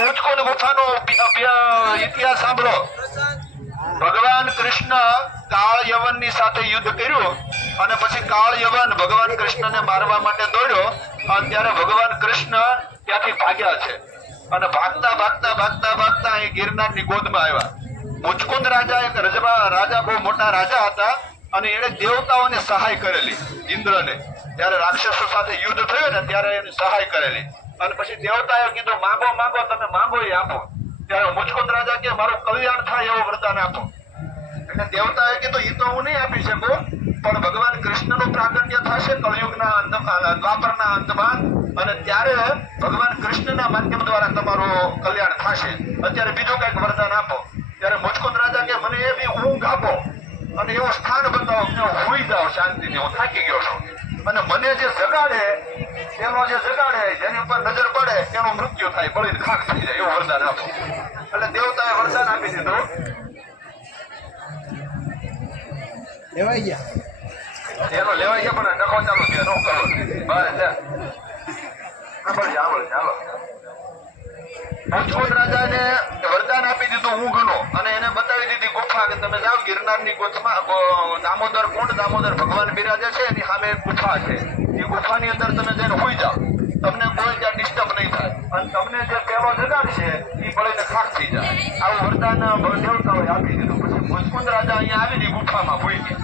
મુચકુંદ ગુફાનો ઇતિહાસ સાંભળો. ભગવાન કૃષ્ણ કાળ યવન ની સાથે યુદ્ધ કર્યું અને પછી કાળ યવન ભગવાન કૃષ્ણને મારવા માટે દોડ્યો અને ત્યારે ભગવાન કૃષ્ણ ત્યાંથી ભાગ્યા છે અને ભાગતા ભાગતા ભાગતા ભાગતા અહીં ગિરનારની ગોદમાં આવ્યા. મુચકુંદ રાજા એક રાજા બહુ મોટા રાજા હતા અને એને દેવતાઓને સહાય કરેલી. ઇન્દ્રને ત્યારે રાક્ષસો સાથે યુદ્ધ થયું ને ત્યારે એને સહાય કરેલી અને પછી દેવતાએ કીધું માંગો માંગો, તમે માંગો એ આપો. ત્યારે મુચકુંદ રાજા કે મારું કલ્યાણ થાય એવો વરદાન આપો. એટલે દેવતાએ કીધું એ તો હું નહીં આપી શકું, પણ ભગવાન કૃષ્ણનું પ્રાગટ્ય થશે કળયુગના અંતમાં, દ્વાપરના અંતમાં, અને ત્યારે ભગવાન કૃષ્ણના માધ્યમ દ્વારા તમારું કલ્યાણ થશે. અત્યારે બીજું કઈક વરદાન આપો. ત્યારે મુચકુંદ રાજા કે મને એ બી ઊંઘ આપો અને એવું સ્થાન બતાવો કે હું હોઈ જાઉં શાંતિથી, હું થાકી ગયો છું. અને મને જે જગાડે એનો જે જગાડે જેની ઉપર નજર પડે એનું મૃત્યુ થાય, બળીને ખાક થઈ જાય, એવું વરદાન આપો. એટલે દેવતાએ વરદાન આપી દીધું. લેવાઈ ગયા એનો લેવાઈ ગયા પણ નખો ચાલુ છે, નો કરો બસ ચાલો. મુચકુંદ રાજાને વરદાન આપી દીધું ઊંઘનું અને એને બતાવી દીધી ગુફા કે તમે જાઓ ગિરનારની ગુફામાં, દામોદર કુંડ, દામોદર ભગવાન બિરાજે છે એની સામે એક ગુફા છે. એ ગુફાની અંદર તમે જઈને હોઈ જાઓ, તમને કોઈ ત્યાં ડિસ્ટર્બ નહીં થાય અને તમને જે પેલો જગાડશે એ બળીને ખાક થઈ જાય. આવું વરદાન દેવતાઓએ આપી દીધું. પછી મુચકુંદ રાજા અહીંયા આવીને ગુફામાં હોઈ ગયા.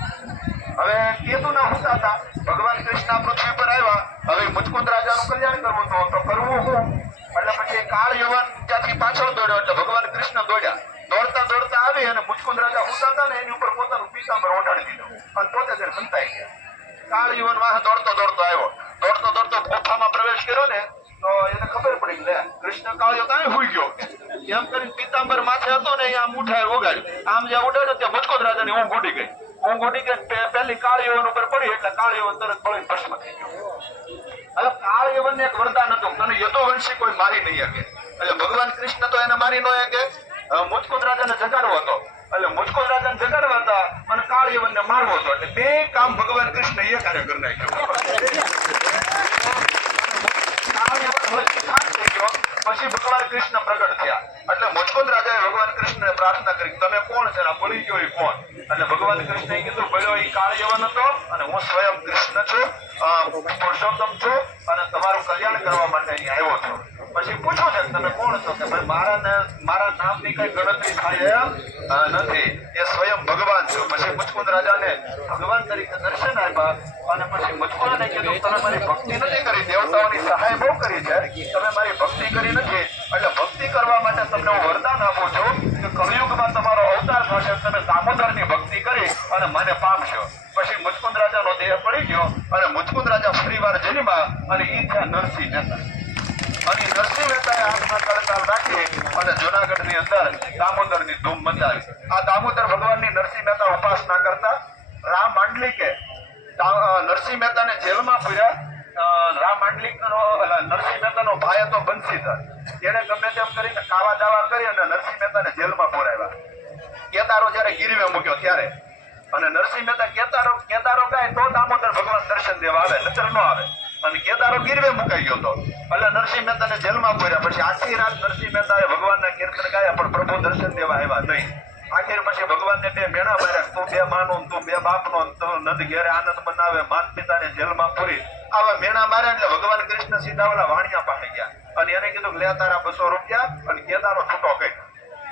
હવે કેતુના હુતા હતા, ભગવાન કૃષ્ણ પૃથ્વી પર આવ્યા. હવે મુચકુંદ રાજાનું કલ્યાણ કરવું તો કરવું શું? એટલે પછી કાળ યવન ત્યાંથી પાછળ દોડ્યો એટલે ભગવાન કૃષ્ણ દોડ્યા. દોડતા દોડતા આવી અને મુચકુંદ રાજા હુતા હતા ને એની ઉપર પોતાનું પીતાંબર ઓઢાડી દીધું અને પોતે જ સંતાઈ ગયા. કાળ યવન વાહ દોડતો દોડતો આવ્યો. દોડતો દોડતો ગુફામાં પ્રવેશ કર્યો ને તો એને ખબર પડી કે કૃષ્ણ કાળિયો કાંઈ હુઈ ગયો. એમ કરીને પીતાંબર માથે હતો ને અહીંયા મૂઠાએ ઓગાડ્યું. આમ જ્યાં ઉડાડ્યો ત્યાં મુચકુંદ રાજાની ઊંઘ ઉડી ગઈ. ઊંઘ ઉડી ગઈ પહેલી કાળ યવન ઉપર પડી એટલે કાળ યવન તરત બળીને ભસ્મ થઈ ગયો. હવે કાળ યવન ને એક વરદાન હતું, તને યદુવંશી કોઈ મારી નહીં શકે. એટલે ભગવાન કૃષ્ણ તો એને મારી ન શકે, મુચકુંદ રાજાને જગાડવો હતો. એટલે મુચકુંદ રાજાને જગાડવા હતા અને કાળ યવનને મારવો હતો. એટલે બે કામ ભગવાન કૃષ્ણ એ કાર્ય કરી નાખ્યું. પછી ભગવાન કૃષ્ણ પ્રગટ થયા. એટલે મુચકુંદ રાજાએ ભગવાન કૃષ્ણને પ્રાર્થના કરી, તમે કોણ છે? બળી ગયો એ કોણ? એટલે ભગવાન કૃષ્ણએ કીધું, બળ્યો એ કાળ યવન હતો અને હું સ્વયં કૃષ્ણ છું, પુરુષોત્તમ છું અને તમારું કલ્યાણ કરવા માટે અહીં આવ્યો છું. પછી પૂછો છે તમે કોણ છો? કે ભાઈ મારા નામની કઈ ગણતરી થાય નથી, એ સ્વયં ભગવાન છું. પછી મુચકુંદ રાજાને ભગવાન તરીકે દર્શન આપ્યા અને પછી મુચકુંદને કીધું, તમે મારી ભક્તિ નથી કરી, દેવતાઓની સહાય બહુ કરી છે, તમે મારી ભક્તિ કરી નથી. એટલે ભક્તિ કરવા માટે તમને હું વરદાન આપું છું કે કળિયુગમાં તમારો અવતાર થશે, તમે દામોદરની ભક્તિ કરી અને મને પામશો. પછી મુચકુંદ રાજાનો દેહ પડી ગયો અને મુચકુંદ રાજા ફરીવાર જન્મ્યા અને એ થયા નરસિંહ મહેતા. અને નરસિંહ મહેતાએ હાથમાં કડતાલ રાખી અને જુનાગઢની અંદર દામોદરની ધૂમ મચાવી. આ દામોદર ભગવાનની નરસિંહ મહેતા ઉપાસના કરતા. રામ માંડલિકે નરસિંહ મહેતાને જેલમાં પૂર્યા. રામ માંડલિકનો નરસિંહ મહેતાનો ભાઈ હતો બંસીધર. એને ગમે તેમ કરીને કાવા દાવા કરી અને નરસિંહ મહેતાને જેલમાં પૂરાવ્યા. કેદારો જયારે ગીરવે મૂક્યો ત્યારે, અને નરસિંહ મહેતા કેદારો ગાય તો દામોદર ભગવાન દર્શન દેવા આવે, નજર ન આવે. અને કેદારો ગીરવે મુકાઈ ગયો હતો એટલે નરસિંહ મહેતાને જેલમાં પૂર્યા. પછી આખી રાત નરસિંહ મહેતાએ ભગવાનના કીર્તન ગાયા પણ પ્રભુ દર્શન દેવા આવ્યા નહીં. આખિર પછી ભગવાનને બે મેણા માર્યા, તું બે માનો તું બે બાપનો, તું નંદ ઘેરે આનંદ મનાવે, માત પિતાને જેલમાં પૂરી. આવા મેણા માર્યા એટલે ભગવાન કૃષ્ણ સીધા ઓલા વાણિયા પાસે ગયા અને એને કીધું લે તારા 200 રૂપિયા અને કેદારો છૂટો કરી.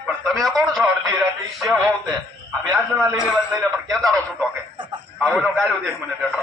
પણ તમે કોણ છો? અડધી રાતે જે હોવ તે આ વ્યાજના લઈ લેવા લઈ લે, પણ કેદારો છૂટો કરી. આવો ગાળ્યું દેખ મને બેઠો.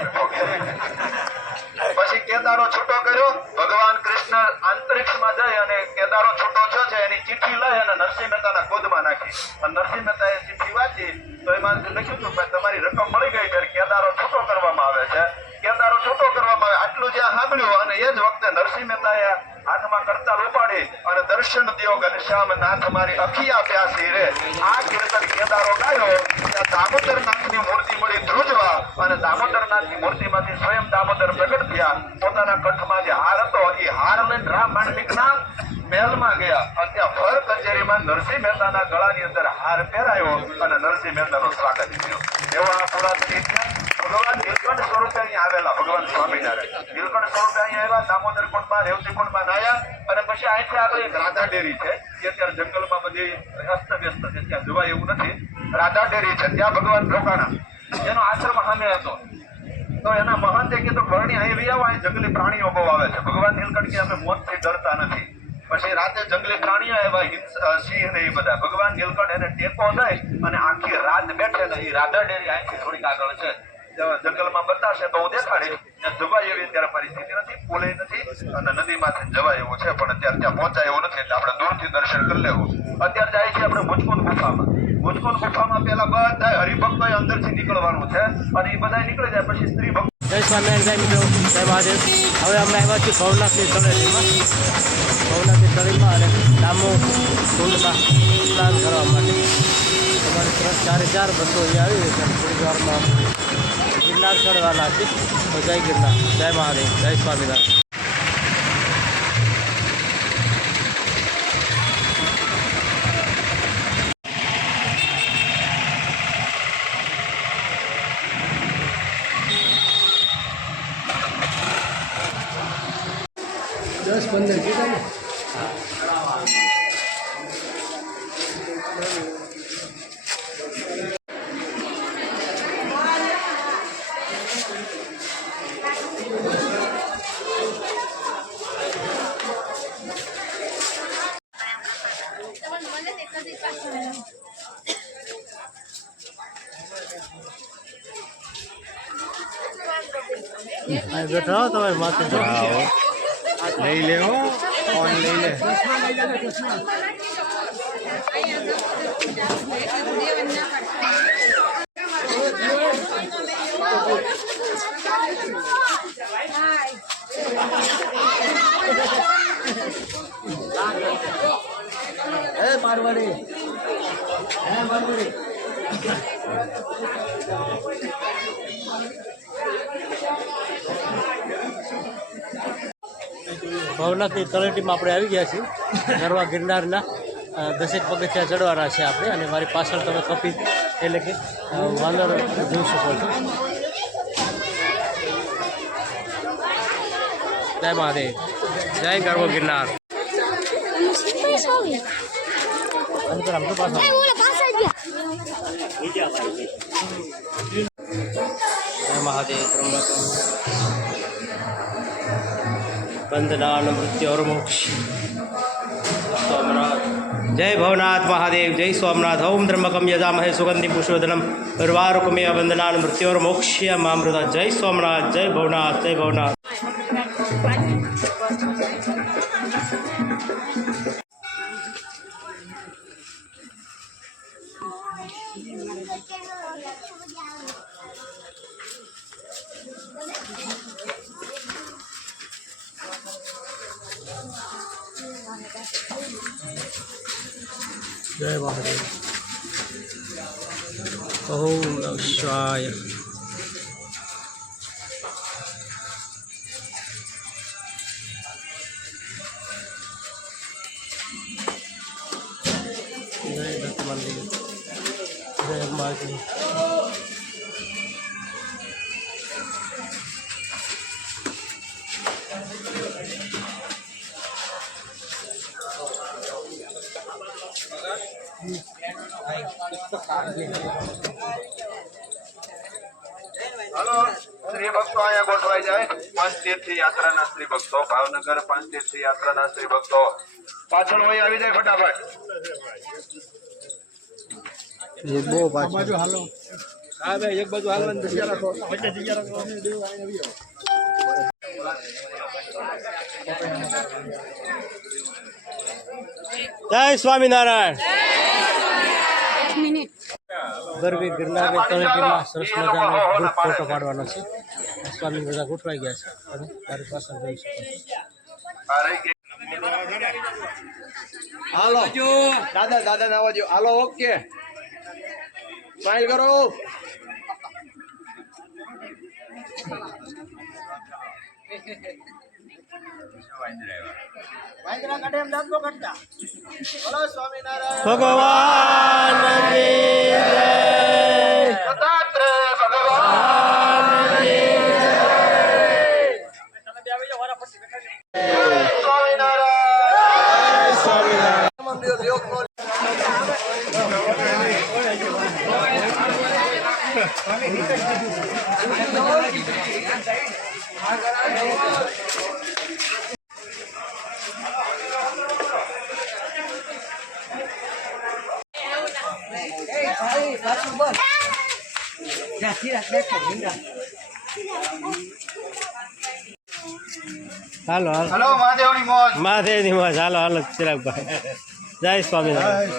પછી કેદારો છૂટો કર્યો. ભગવાન કૃષ્ણ અંતરિક્ષમાં જઈ અને કેદારો છૂટો થયો છે એની ચિઠ્ઠી લઈ અને નરસિંહ મહેતાના ગોદમાં નાખી. અને નરસિંહ મહેતાએ ચિઠ્ઠી વાંચી તો એમાં લખ્યું હતું કે તમારી રકમ મળી ગઈ છે, કેદારો છૂટો કરવામાં આવે છે. કેદારો છૂટો કરવામાં આવે આટલું જ્યાં સાંભળ્યું અને એ જ વખતે નરસિંહ મહેતાએ હાથમાં કરતાલ ઉપાડી અને દર્શન દ્યો ઘનશ્યામ નાથ મારી અખિયા પ્યાસી રે. આ કીર્તન કેદારો ગાયો ત્યાં દામોદર નાથની મૂર્તિ મળી ધ્રુજવા અને દામોદર નાથની મૂર્તિમાંથી સ્વયં દામોદર પ્રગટ થયા. પોતાના કંઠમાં જે હાર હતો એ હાર લઈને રામ માંડલિકના મહેલમાં ગયા અને ત્યાં ભર કચેરીમાં નરસિંહ મહેતાના ગળાની અંદર હાર પહેરાયો અને નરસિંહ મહેતાનું સ્વાગત કર્યું. એવા પુરાતન ઇતિહાસ. ભગવાન નીલકંઠ સ્વરૂપે અહીંયા આવેલા ભગવાન સ્વામિનારાયણ નીલકંઠ સ્વરૂપે અહીંયા આવ્યા. દામોદર કુંડમાં રેવતી કુંડમાં નાયા અને પછી અહીંથી આગળ એક રાધા ડેરી છે જે અત્યારે જંગલમાં બધી અસ્તવ્યસ્ત છે, ત્યાં જવાય એવું નથી. રાધા ડેરી છે, ત્યાં ભગવાન રોકાણા. એનો આશ્રમ સામે હતો. તો એના મહંતે કીધું ઘરની અહીં લઈ આવો, અહીં જંગલી પ્રાણીઓ બહુ આવે છે. ભગવાન નીલકંઠ કે અમે મોતથી ડરતા નથી. પછી રાતે જંગલી પ્રાણીઓ આવ્યા, સિંહ ને એ બધા. ભગવાન નીલકંઠ એને ટેકો દઈ અને આખી રાત બેઠે ને એ રાધા ડેરી અહીંથી થોડીક આગળ છે, જંગલમાં બતાવશે તો હું દેખાડીશ. જવાય એવી અત્યારે પરિસ્થિતિ નથી, પુલે નથી અને નદીમાંથી જવાય એવું છે, પણ અત્યારે ત્યાં પહોંચાય એવું નથી, એટલે આપણે દૂરથી દર્શન કરી લેવું. અત્યારે જાય છે આપણે મુચકુંદ ગુફામાં. મુચકુંદ ગુફામાં પેલા બધા હરિભક્તો અંદરથી નીકળવાનું છે અને એ બધા નીકળી જાય પછી સ્ત્રી ભક્તો. જય સ્વામિનારાયણ, જય મિત્રો, જય મહાદેવ. હવે અમે આવ્યા છીએ ભવનાથની તળેટીમાં. ભવનાથની તળેટીમાં અને ડામો કુંડમાં સ્નાન કરવા માટે અમારી તરફ 4 બસો અહીંયા આવી રહી છે. થોડી વારમાં ગિરનાર ચડવાના છે. તો જય ગિરનાર, જય મહાદેવ, જય સ્વામિનારાયણ. દસ 15 કીધા ને. બેઠો હો તમે માથે લઈ લે હો, ફોન લઈ લે. મારવાડી મારવાડી. ભવનાથની તળેટીમાં આપણે આવી ગયા છીએ. ગરવા ગિરનારના 10 પગથિયા ચડવાના છે આપણે. અને મારી પાછળ તમે કપિલ એટલે કે વાનર જોઈ શકો છો. જય મહાદેવ, જય ગરવો ગિરનાર. જય મહાદેવ. वंदनान मृत्यु और मोक्ष. सोमनाथ. जय भवनाथ महादेव, जय सोमनाथ. ओम त्र्यंबकम यजामहे सुगंधि पुष्पवर्धनम उर्वारुकमेव वंदनान मृत्यु और मोक्ष्यमामृता. जय सोमनाथ, जय भवनाथ, जय भवनाथ. जय महादेव. ओम नमः शिवाय. जय दत्त मंदिर, जय माता. હલો, સ્ત્રી ભક્તો અહીંયા ગોઠવાઈ જાય. પંચતીર્થ યાત્રાના સ્ત્રી ભક્તો, ભાવનગર પંચતીર્થ યાત્રાના સ્ત્રી ભક્તો પાછળ હોય આવી જાય ફટાફટ. બહુ બાજુ હાલો. હા ભાઈ, એક બાજુ હાલવાની જગ્યા રાખો, વચ્ચે જગ્યા રાખો. જય સ્વામિનારાયણ. ગરવી ગિરનારની તળેટીમાં સરસ મજાનો ગ્રુપ ફોટો પાડવાનો છે. સ્વામી બધા ગોઠવાઈ ગયા છે અને તારી પાછળ જોઈ શકો છો. હાલો દાદા, દાદા ના આવજો. હાલો, ઓકે, સ્માઈલ કરો. ભગવાન દત્તાત્રેય ભગવાન સ્વામિનારાયણ. હાલો હાલો હલો મહાદેવની મોજ. મહાદેવની મોજ. હાલો હાલો ચિરાગભાઈ. જય સ્વામિનારાયણ.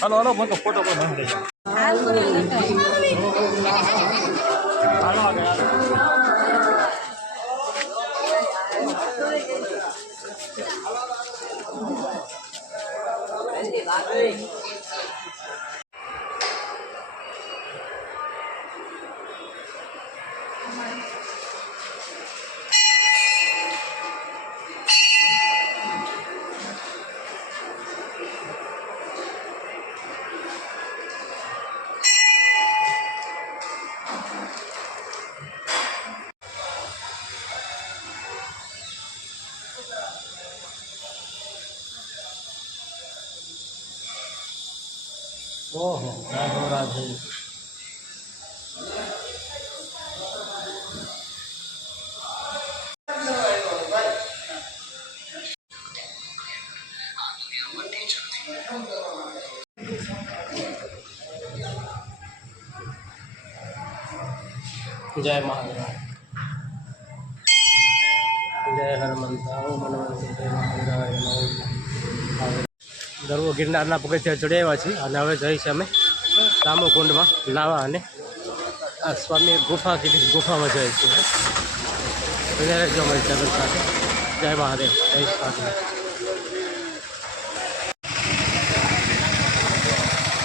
હાલો હાલો મને ફોટો પર બંધ થઈ ઓહો રાધો રાધે. જય મહાદેવ. જય હનુમંતા. ઓમ હનુમંત જય મહાદેવ. ગરવો ગિરનારના પગથિયા ચડાવ્યા છીએ અને હવે જઈએ છીએ અમે દામોકુંડમાં નાવા અને આ સ્વામી ગુફા કીધી ગુફામાં જઈએ છીએ. જો અમારી ચેનલ સાથે. જય મહાદેવ. જય સ્વામી.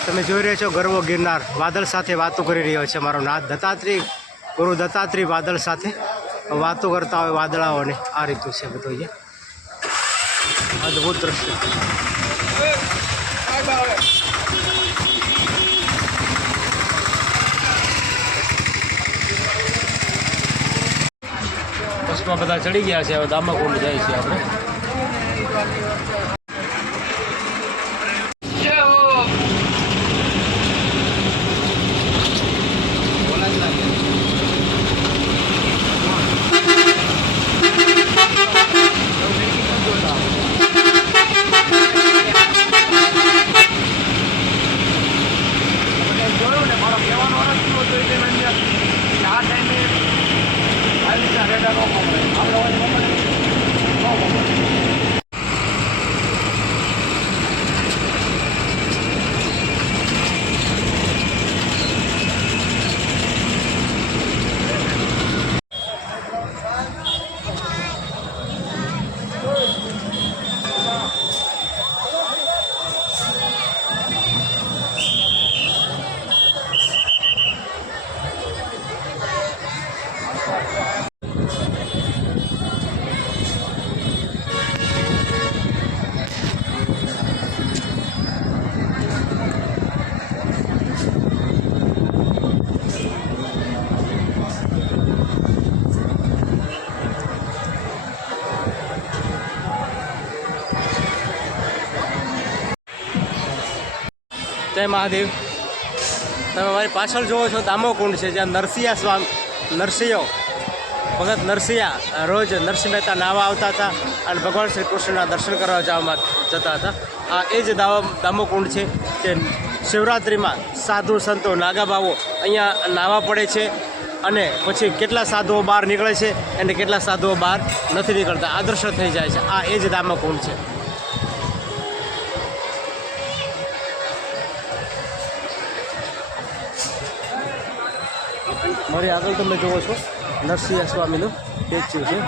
તમે જોઈ રહ્યા છો ગરવો ગિરનાર વાદળ સાથે વાતો કરી રહ્યો છે. મારો નાથ દત્તાત્રેય ગુરુ દત્તાત્રેય વાદળ સાથે વાતો કરતા હોય વાદળાઓને. આ રીતું છે બધું અહીંયા અદ્ભુત દ્રશ્ય. બસમાં બધા ચડી ગયા છે. હવે દામાકુંડ જાય છે આપણે. જય મહાદેવ. તમે મારી પાછળ જુઓ છો દામોકુંડ છે, જ્યાં નરસિંહો ભગત નરસિંહા રોજ નરસિંહ મહેતા નાવા આવતા હતા અને ભગવાન શ્રી કૃષ્ણના દર્શન કરવા જતા હતા. આ એ જ દામોકુંડ છે કે શિવરાત્રિમાં સાધુ સંતો નાગાબાઓ અહીંયા નાવા પડે છે અને પછી કેટલા સાધુઓ બહાર નીકળે છે અને કેટલા સાધુઓ બહાર નથી નીકળતા. આદર્શ થઈ જાય છે. આ એ જ દામકુંડ છે. મારી આગળ તમે જુઓ છો નરસિંહ સ્વામીનું સ્ટેચ્યુ છે.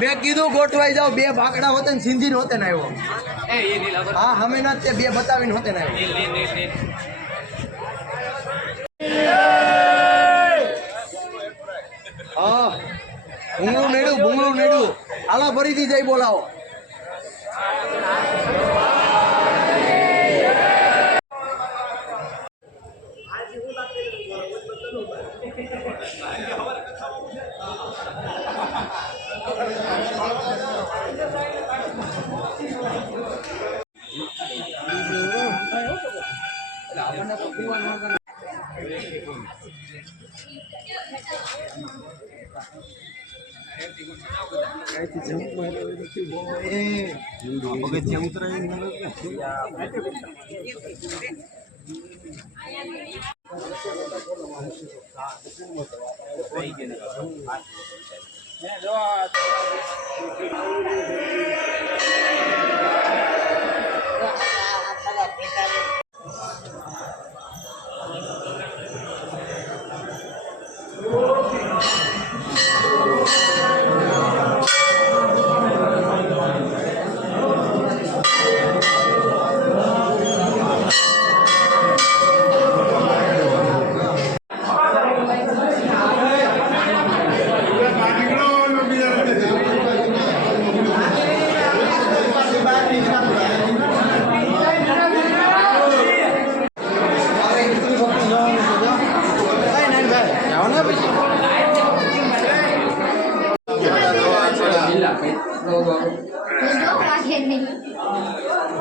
બે કીધું ગોઠવાઈ જાવ, બે ભાગડા હોતે ને સિંધી હોતે ને આવ્યો. હા અમે ના તે બે બતાવીને હોતે ને આવ્યો. હા ભૂંગળું નેડું હાલો ફરીથી જઈ બોલાવો.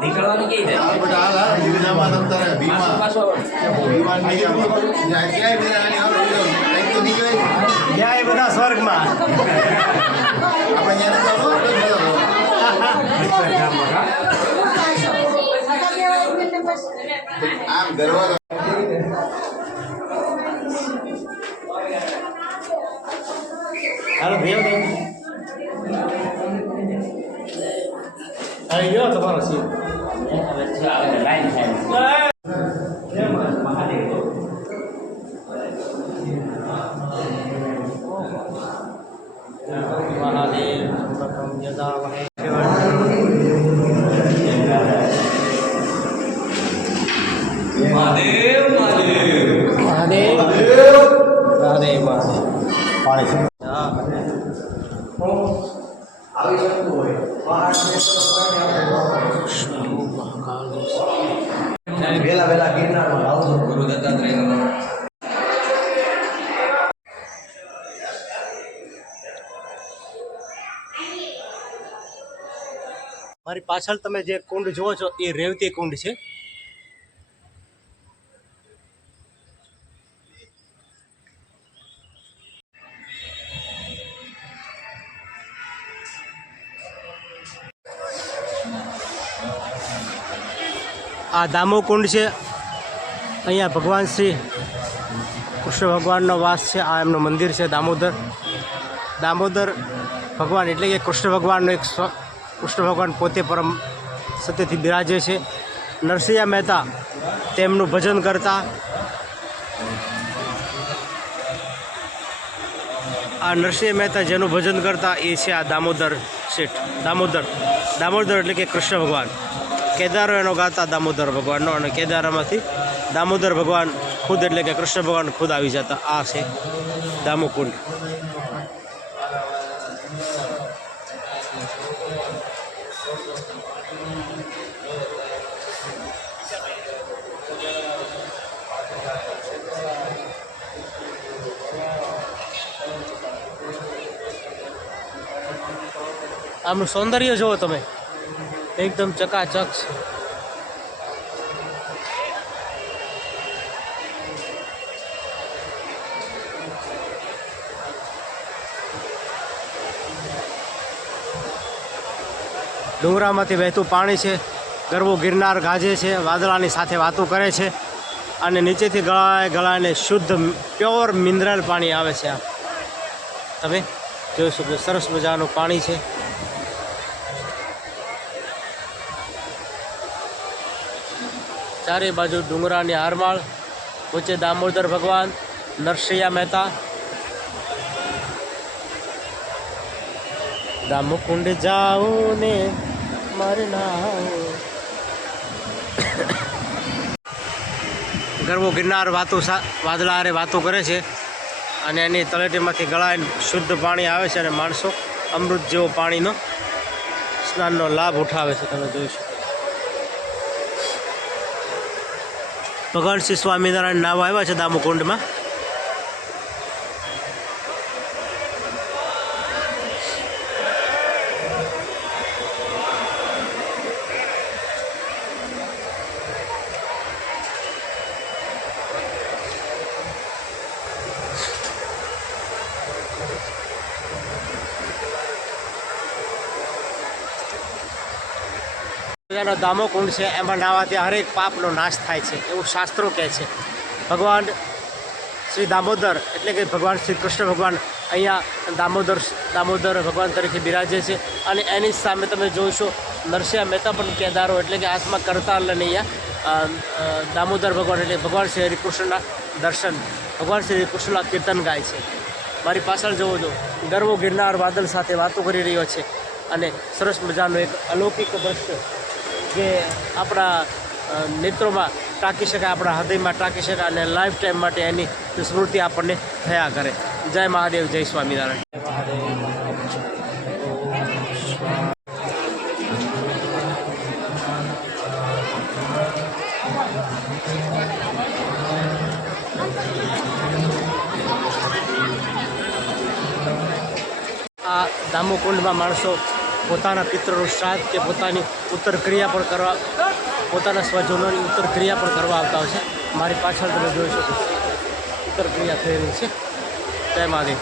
નીકળવાની કઈ ત્યાં એ બધા સ્વર્ગમાં. આમ ગરવા હાલો ભેવ આવી ગયો તમારો સીન. મહાદેવ પ્રથમ યદા વહે મહાદેવ મહાદેવ મહાદેવ મહાદેવ આવી શકતું હોય વેલા ગિરનારમાં આવજો. ગુરુ દત્તાત્રેય. મારી પાછળ તમે જે કુંડ જુઓ છો એ રેવતી કુંડ છે. આ દામોકુંડ છે. અહીંયા ભગવાન શ્રી કૃષ્ણ ભગવાનનો વાસ છે. આ એમનું મંદિર છે દામોદર. દામોદર ભગવાન એટલે કે કૃષ્ણ ભગવાનનો કૃષ્ણ ભગવાન પોતે પરમ સત્યથી બિરાજે છે. નરસિંહ મહેતા તેમનું ભજન કરતા. આ નરસિંહ મહેતા જેનું ભજન કરતા એ છે આ દામોદર શેઠ. દામોદર એટલે કે કૃષ્ણ ભગવાન. કેદારો એનો ગાતા દામોદર ભગવાનનો, અને કેદારામાંથી દામોદર ભગવાન ખુદ એટલે કે કૃષ્ણ ભગવાન ખુદ આવી જતા. આ છે દામોકુંડ. આમનું સૌંદર્ય જુઓ તમે, એકદમ ચકાચક છે. ડુંગરામાંથી વહેતું પાણી છે. ગરવો ગિરનાર ગાજે છે, વાદળાની સાથે વાતો કરે છે, અને નીચેથી ગળાને શુદ્ધ પ્યોર મિનરલ પાણી આવે છે. આ તમે જોઈ શકો, સરસ મજાનું પાણી છે. ચારે બાજુ ડુંગરાની હારમાળ, વચ્ચે દામોદર ભગવાન, નરસિંહ મહેતા. દામોકુંડ જાઓ ને મારે નાઓ. ગરવો ગિરનાર વાદળા હારે વાતો કરે છે, અને એની તળેટીમાંથી ગળાઈને શુદ્ધ પાણી આવે છે, અને માણસો અમૃત જેવો પાણીનો સ્નાનનો લાભ ઉઠાવે છે. તમે જોઈ શકો. ભગવાન શ્રી સ્વામિનારાયણ નાવ આવ્યા છે દામોકુંડમાં. દામોકુંડ છે, એમાં નાવાથી હરેક પાપનો નાશ થાય છે એવું શાસ્ત્રો કહે છે. ભગવાન શ્રી દામોદર એટલે કે ભગવાન શ્રી કૃષ્ણ ભગવાન અહીંયા દામોદર ભગવાન તરીકે બિરાજે છે. અને એની સામે તમે જોશો નરસિંહ મહેતા પણ કેદારો એટલે કે હાથમાં કરતાલ લઈને અહીંયા દામોદર ભગવાન એટલે ભગવાન શ્રી હરિકૃષ્ણના દર્શન, ભગવાન શ્રી હરિકૃષ્ણના કીર્તન ગાય છે. મારી પાછળ જોવો છો, ગરવો ગિરનાર વાદળ સાથે વાતો કરી રહ્યો છે, અને સરસ મજાનું એક અલૌકિક દ્રશ્ય જે આપણા નેત્રોમાં ટાંકી શકાય, આપણા હૃદયમાં ટાંકી શકાય, અને લાઈફ ટાઈમ માટે એની સ્મૃતિ આપણને થયા કરે. જય મહાદેવ, જય સ્વામિનારાયણ. આ દામોકુંડમાં માણસો પોતાના પિતૃનું શ્રાદ્ધ કે પોતાની ઉત્તર ક્રિયા પણ કરવા, પોતાના સ્વજનોની ઉત્તર ક્રિયા પણ કરવા આવતા હોય છે. મારી પાછળ તમે જોઈ શકો ઉત્તર ક્રિયા થઈ રહી છે. જય મહાદેવ.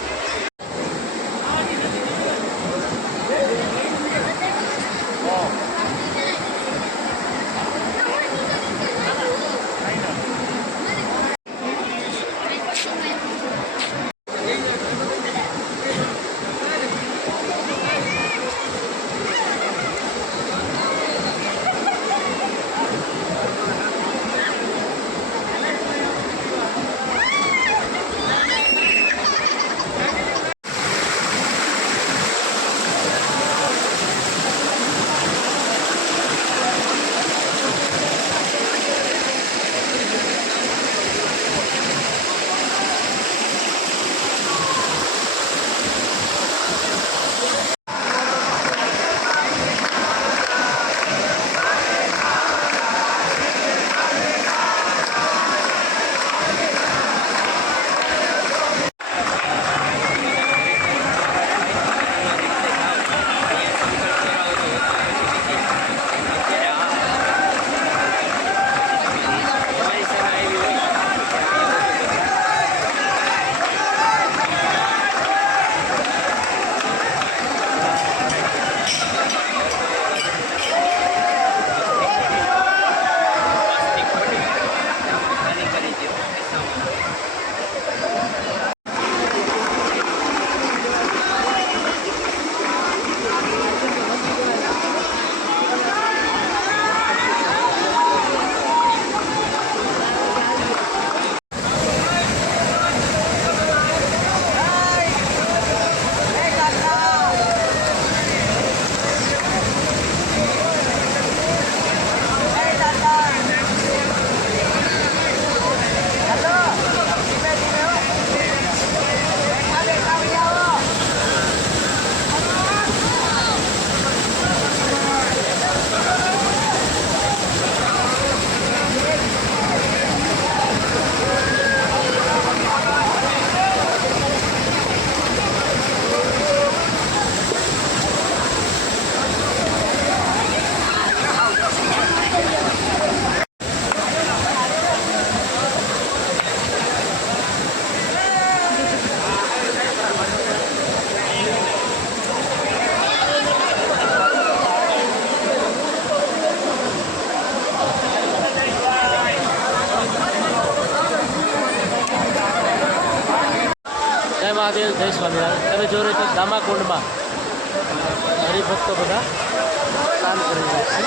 મહાદેવ જય સ્વામિનારાયણ. તમે જોઈ રહ્યા છો દામાકુંડમાં હરિભક્તો બધા સ્નાન કરી રહ્યા છે.